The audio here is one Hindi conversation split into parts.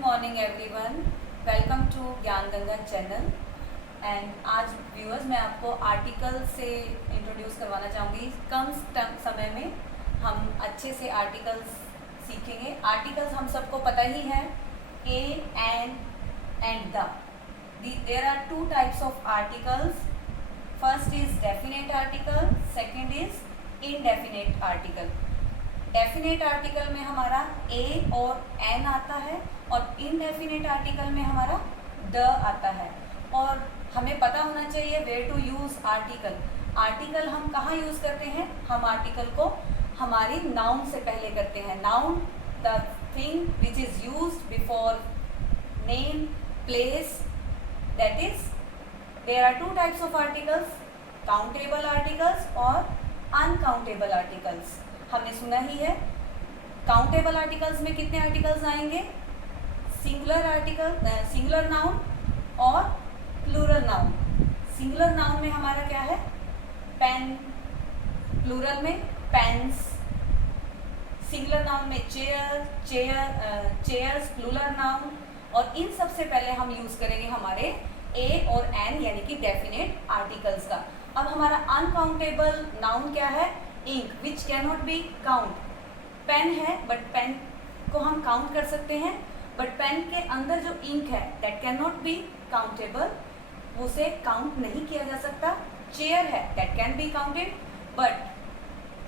मॉर्निंग एवरीवन, वेलकम टू ज्ञान गंगा चैनल। एंड आज व्यूअर्स मैं आपको आर्टिकल से इंट्रोड्यूस करवाना चाहूँगी। कम समय में हम अच्छे से आर्टिकल्स सीखेंगे। आर्टिकल्स हम सबको पता ही है, a, and the. There are two types of articles. First is definite article, second is indefinite article. Definite article में हमारा ए और एन आता है और इनडेफिनेट आर्टिकल में हमारा द आता है। और हमें पता होना चाहिए where to use article. Article हम कहाँ यूज करते हैं? हम आर्टिकल को हमारी नाउन से पहले करते हैं। Noun the thing which is used before name, place, that is there are two types of articles, countable articles और अनकाउंटेबल आर्टिकल्स। हमने सुना ही है। काउंटेबल आर्टिकल्स में कितने आर्टिकल्स आएंगे? सिंगुलर आर्टिकल, सिंगुलर नाउन और प्लूरल नाउन। सिंगुलर नाउन में हमारा क्या है? पेन, प्लूरल में पेन्स। सिंगुलर नाउन में चेयर्स, प्लूरल नाउन। और इन सबसे पहले हम यूज करेंगे हमारे ए और एन यानी कि डेफिनेट आर्टिकल्स का। अब हमारा अनकाउंटेबल नाउन क्या है? Ink, which can not be count. Pen है बट पेन को हम काउंट कर सकते हैं, बट पेन के अंदर जो इंक है that can not B countable, उसे काउंट नहीं किया जा सकता। चेयर है that can be counted, but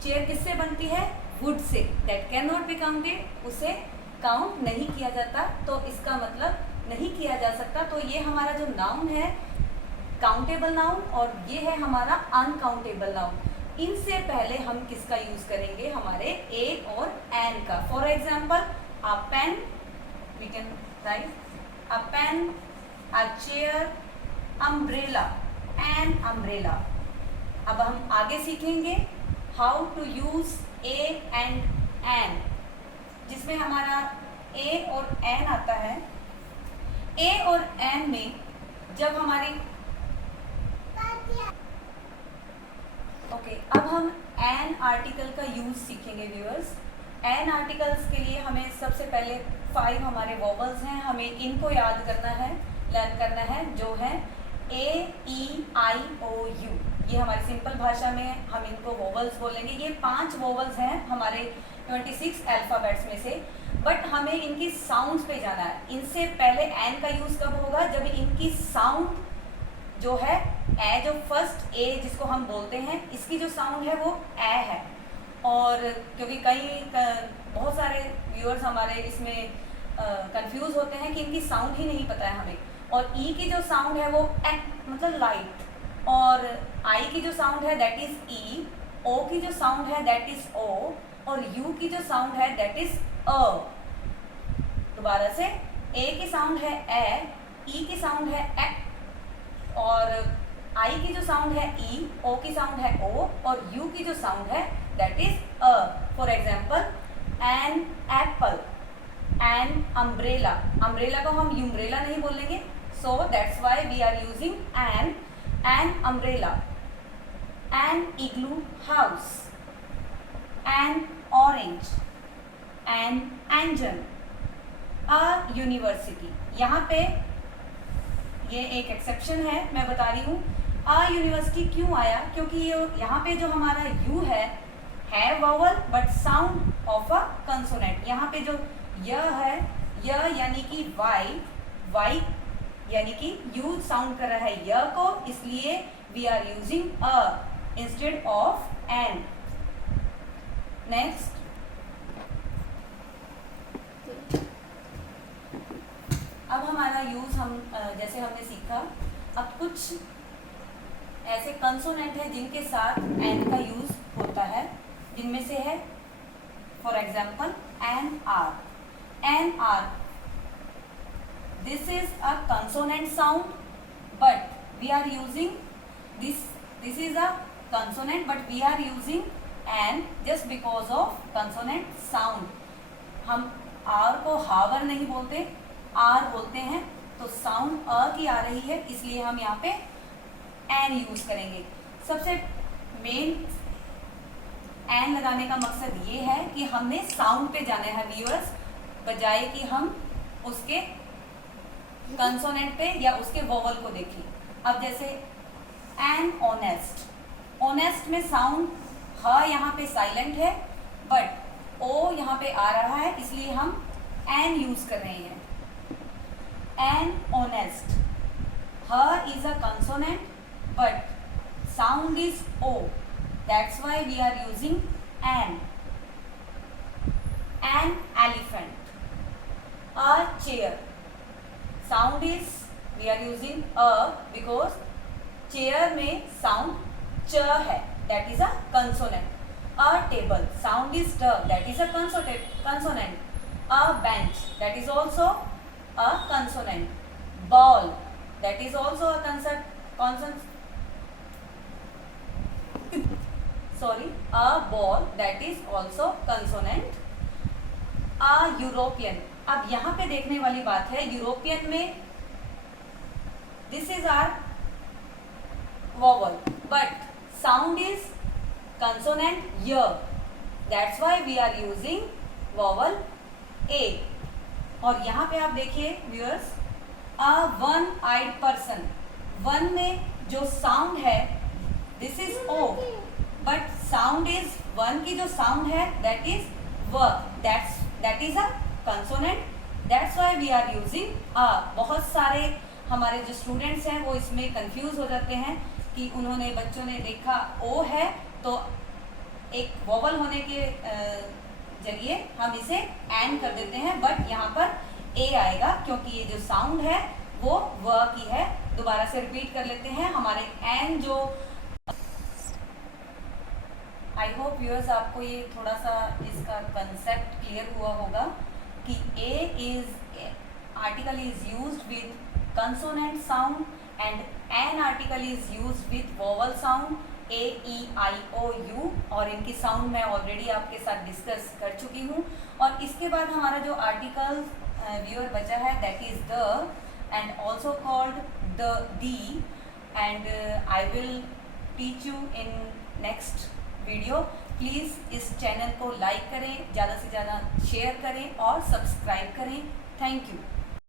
chair किससे बनती है? Would say, that can not be counted, उसे काउंट नहीं किया जाता। तो इसका मतलब नहीं किया जा सकता। तो ये हमारा जो नाउन है काउंटेबल नाउन और ये है हमारा अनकाउंटेबल नाउन। इनसे पहले हम किसका यूज करेंगे? हमारे ए और एन का। For example a pen, we can write a pen, a chair, umbrella, an umbrella. अब हम आगे सीखेंगे how to use A and an, जिसमें हमारा ए और एन आता है। ए और एन में जब हमारी अब हम एन आर्टिकल का यूज सीखेंगे व्यूअर्स। एन आर्टिकल्स के लिए हमें सबसे पहले 5 हमारे वोवल्स हैं, हमें इनको याद करना है, लर्न करना है, जो है ए, ई, आई, ओ, यू। ये हमारी सिंपल भाषा में हम इनको वोवल्स बोलेंगे। ये 5 वोवल्स हैं हमारे 26 अल्फ़ाबेट्स में से, बट हमें इनकी साउंड्स पे जाना है। इनसे पहले एन का यूज कब होगा? जब इनकी साउंड जो है ए, जो फर्स्ट ए जिसको हम बोलते हैं, इसकी जो साउंड है वो ए है। और क्योंकि बहुत सारे व्यूअर्स हमारे इसमें कंफ्यूज होते हैं कि इनकी साउंड ही नहीं पता है हमें। और ई की जो साउंड है वो ए मतलब लाइट, और आई की जो साउंड है दैट इज ई, ओ की जो साउंड है दैट इज ओ, और यू की जो साउंड है दैट इज अ। दोबारा से, ए की साउंड है ए, ई की साउंड है ए, और आई की जो साउंड है ई, ओ की साउंड है ओ, और यू की जो साउंड है that is a. For example an apple, an umbrella. Umbrella को हम यूम्ब्रेला नहीं बोलेंगे, so that's why we are using an umbrella. An igloo house, an orange, an engine, a university. यहाँ पे ये एक एक्सेप्शन है, मैं बता रही हूँ। अ यूनिवर्सिटी क्यों आया? क्योंकि ये यहाँ पे जो हमारा यू है vowel but sound of a consonant. यहाँ पे जो य है, य यानी कि वाई यानी कि यू साउंड कर रहा है य को, इसलिए we are using a instead of an. Next, अब हमारा यूज हम जैसे हमने सीखा, अब कुछ ऐसे कंसोनेंट हैं जिनके साथ एन का यूज होता है, जिनमें से है for example an R. An R, this is a consonant sound but we are using this is a consonant but we are using an just because of consonant sound. हम आर को हावर नहीं बोलते, आर बोलते हैं, तो साउंड अ की आ रही है, इसलिए हम यहाँ पे एन यूज करेंगे। सबसे मेन एन लगाने का मकसद ये है कि हमने साउंड पे जाना है व्यूअर्स, बजाय कि हम उसके कंसोनेंट पे या उसके वोवल को देखिए। अब जैसे एन ऑनेस्ट, ऑनेस्ट में साउंड ह यहाँ पे साइलेंट है बट ओ यहाँ पे आ रहा है, इसलिए हम एन यूज कर रहे हैं। एन ऑनेस्ट, ह is a consonant but sound is O, that's why we are using an. An elephant, a chair, sound is we are using a because chair में sound ch है, that is a consonant. A table, sound is t, that is a consonant. A bench, that is also a consonant. Ball, that is also a consonant. Sorry, a ball, that is also consonant. A European, अब यहाँ पे देखने वाली बात है, यूरोपियन में this is our vowel but sound is consonant y, that's why we are using vowel a. और यहाँ पे आप देखिए viewers, a one-eyed person, one में जो sound है this is O but sound is one की जो sound है that is v, that is a consonant, that's why we are using a. बहुत सारे हमारे जो स्टूडेंट्स हैं वो इसमें कंफ्यूज हो जाते हैं कि उन्होंने बच्चों ने देखा ओ है तो एक वोवल होने के जरिए हम इसे एन कर देते हैं, बट यहाँ पर ए आएगा क्योंकि ये जो साउंड है वो व की है। दोबारा से रिपीट कर लेते हैं हमारे एन जो, आई होप व्यूअर्स आपको ये थोड़ा सा इसका कंसेप्ट क्लियर हुआ होगा कि a is article is used with consonant sound and an article is used with vowel sound A E I O U, और इनकी साउंड मैं ऑलरेडी आपके साथ डिस्कस कर चुकी हूँ। और इसके बाद हमारा जो आर्टिकल व्यूअर बचा है that is the end also called the the, and I will teach you in next video. Please इस चैनल को लाइक करें, ज़्यादा से ज़्यादा शेयर करें और सब्सक्राइब करें। Thank you.